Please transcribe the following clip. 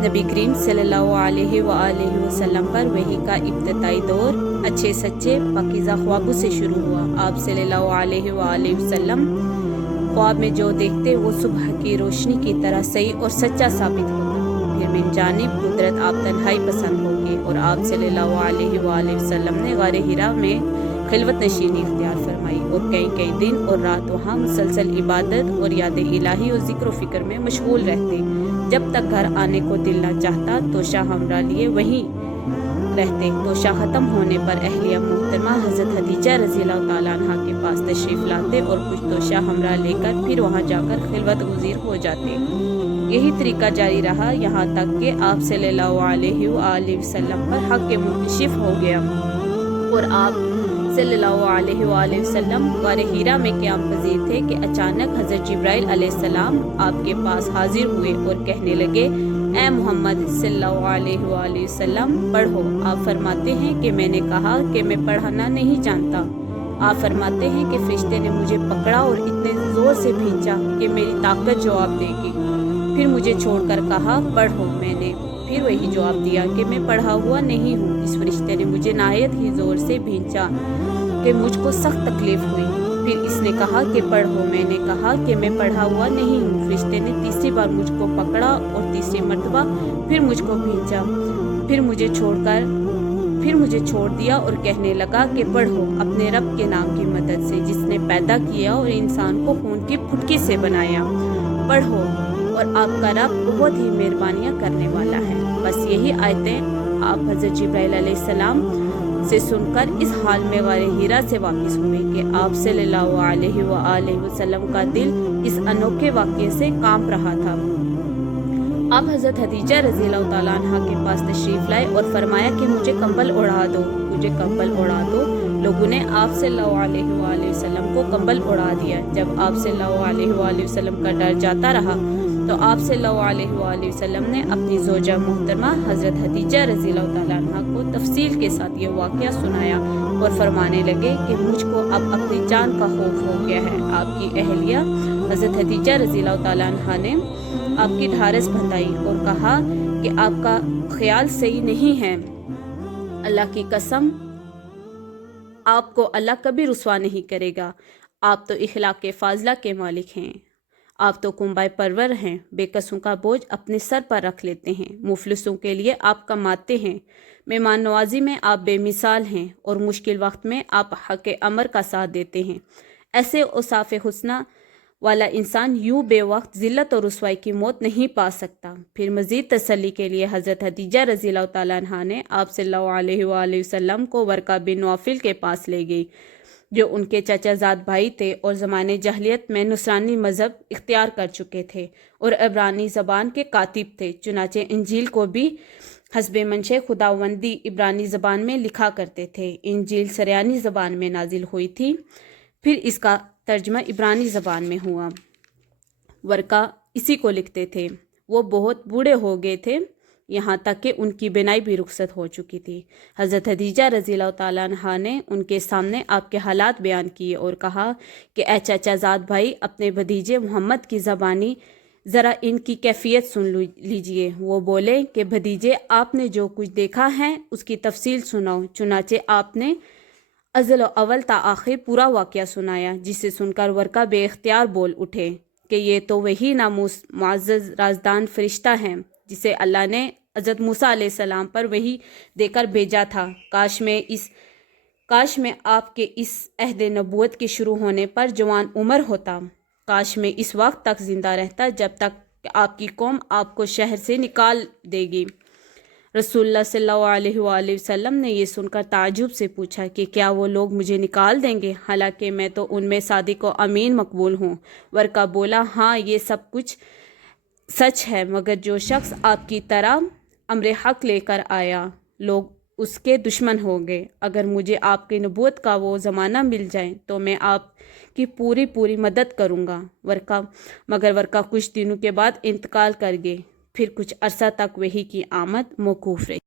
नबी करीम सल्लल्लाहु अलैहि वसल्लम पर वही का इब्तिदाई दौर अच्छे सच्चे पाकीज़ा ख्वाबों से शुरू हुआ। आप सल्लल्लाहु अलैहि वसल्लम ख्वाब में जो देखते वो सुबह की रोशनी की तरह सही और सच्चा साबित होता। फिर मिन जानिब कुदरत आप तन्हाई पसंद हो गए और आप सल्लल्लाहु अलैहि वसल्लम ने गारे हिरा में खिलवत नशीनी इख्तियार फरमाई और कई दिन और रात वहाँ मुसलसल इबादत और याद इलाही और जिक्र फिक्र में मशगूल रहते। जब तक घर आने को दिल न चाहता तोशा हमरा लिए वहीं रहते। तोशा ख़त्म होने पर अहलिया मोहतरमा हज़रत खदीजा रज़ियल्लाहु ताला अन्हा के पास तशरीफ़ लाते और कुछ तोशा हमरा लेकर फिर वहाँ जाकर खिलवत गुज़ीर हो जाते। यही तरीका जारी रहा यहाँ तक कि आप सल्लल्लाहु अलैहि वसल्लम पर हक़ के मुंकशिफ हो गया और आप सल्लल्लाहु अलैहि वसल्लम गारे हीरा में क़याम पज़ीर थे कि अचानक हज़रत जिब्राइल अलैहिस्सलाम आपके पास हाजिर हुए और कहने लगे, ए मोहम्मद सल्लल्लाहु अलैहि वसल्लम पढ़ो। आप फरमाते हैं कि मैंने कहा कि मैं पढ़ना नहीं जानता। आप फरमाते हैं कि फरिश्ते ने मुझे पकड़ा और इतने ज़ोर से खींचा कि मेरी ताकत जवाब देगी। फिर मुझे छोड़कर कहा पढ़ो। मैंने फिर वही जवाब दिया कि मैं पढ़ा हुआ नहीं हूँ। इस फरिश्ते ने मुझे नायत ही ज़ोर से खींचा कि मुझको सख्त तकलीफ़ हुई। फिर इसने कहा कि पढ़ो। मैंने कहा कि मैं पढ़ा हुआ नहीं हूँ। फरिश्ते ने तीसरी बार मुझको पकड़ा और तीसरी मर्तबा फिर मुझको खींचा। फिर मुझे छोड़ दिया और कहने लगा कि पढ़ो अपने रब के नाम की मदद से जिसने पैदा किया और इंसान को खून की फुटकी से बनाया। पढ़ो और आपका रब बहुत ही मेहरबानियाँ करने वाला है। बस यही आयतें आप हज़रत जिब्राइल अलैहिस्सलाम से सुनकर इस हाल में गारे हीरा से वाकिफ हुए कि आप सल्लल्लाहु अलैहि वसल्लम का दिल इस अनोखे वाक़ये से कांप रहा था। आप हज़रत खदीजा रज़ियल्लाहु ताला अन्हा के पास तशरीफ़ लाए और फरमाया कि मुझे कंबल ओढ़ा दो, मुझे कंबल ओढ़ा दो। लोगों ने आप सल्लल्लाहु अलैहि वसल्लम को कंबल ओढ़ा दिया। जब आप सल्लल्लाहु अलैहि वसल्लम का डर जाता रहा तो आप सल्लल्लाहु अलैहि वसल्लम ने अपनी ज़ौजा मोहतरमा हज़रत खदीजा रज़ियल्लाहु ताला अन्हा को तफसील के साथ ये वाक़या सुनाया और फरमाने लगे कि मुझको अब अपनी जान का खौफ हो गया है। आपकी अहलिया हज़रत खदीजा रज़ियल्लाहु ताला अन्हा ने आपकी ढारस बंधाई और कहा कि आपका ख्याल सही नहीं है। अल्लाह की कसम आपको अल्लाह कभी रुसवा नहीं करेगा। आप तो इखलाक के फाजला के मालिक हैं। आप तो कुंबाए परवर हैं। बेकसों का बोझ अपने सर पर रख लेते हैं। मुफलिसों के लिए आप कमाते हैं। मेहमान नवाजी में आप बेमिसाल हैं और मुश्किल वक्त में आप हक़ अमर का साथ देते हैं। ऐसे औसाफ़ हुस्ना वाला इंसान यूँ बेवक्त ज़िल्लत और रुसवाई की मौत नहीं पा सकता। फिर मज़ीद तसल्ली के लिए हज़रत खदीजा रज़ियल्लाहु ताला अन्हा ने आप सल्लल्लाहु अलैहि वसल्लम को वर्का बिन नौफिल के पास ले गई जो उनके चचाजाद भाई थे और ज़माने जहलियत में नुसरानी मज़हब इख्तियार कर चुके थे और इब्रानी ज़बान के कातिब थे। चुनाचे इंजील को भी हस्बे मंशे खुदावंदी इब्रानी ज़बान में लिखा करते थे। इंजील सरयानी ज़बान में नाजिल हुई थी, फिर इसका तर्जमा इब्रानी ज़बान में हुआ। वर्का इसी को लिखते थे। वो बहुत बूढ़े हो गए थे, यहाँ तक कि उनकी बिनाई भी रुखसत हो चुकी थी। हज़रत खदीजा रज़ियल्लाहु ताला अन्हा ने उनके सामने आपके हालात बयान किए और कहा कि ए चचाजाद भाई, अपने भतीजे मोहम्मद की ज़बानी ज़रा इनकी कैफियत सुन लीजिए। वो बोले कि भतीजे, आपने जो कुछ देखा है उसकी तफसील सुनाओ। चुनाचे आपने अज़ल अव्वल ता आखिर पूरा वाक़या सुनाया, जिसे सुनकर वर्का बेख्तियार बोल उठे कि ये तो वही मुअज़्ज़ज़ राज़दान फरिश्ता है जिसे अल्लाह ने हज़रत मूसा अलैहिस्सलाम पर वही देकर भेजा था। काश में आपके इस अहद नबूवत के शुरू होने पर जवान उम्र होता। काश में इस वक्त तक ज़िंदा रहता जब तक आपकी कौम आपको शहर से निकाल देगी। रसूलुल्लाह सल्लल्लाहु अलैहि वसल्लम ने ये सुनकर ताज्जुब से पूछा कि क्या वो लोग मुझे निकाल देंगे, हालांकि मैं तो उनमें सादिक व अमीन मकबूल हूँ। वर्का बोला, हाँ ये सब कुछ सच है, मगर जो शख्स आपकी तरह अम्र हक लेकर आया लोग उसके दुश्मन हो गए। अगर मुझे आपकी नबूवत का वो ज़माना मिल जाए तो मैं आपकी पूरी मदद करूँगा। मगर वर्का कुछ दिनों के बाद इंतकाल कर गए। फिर कुछ अरसा तक वही की आमद मौकूफ़ रही।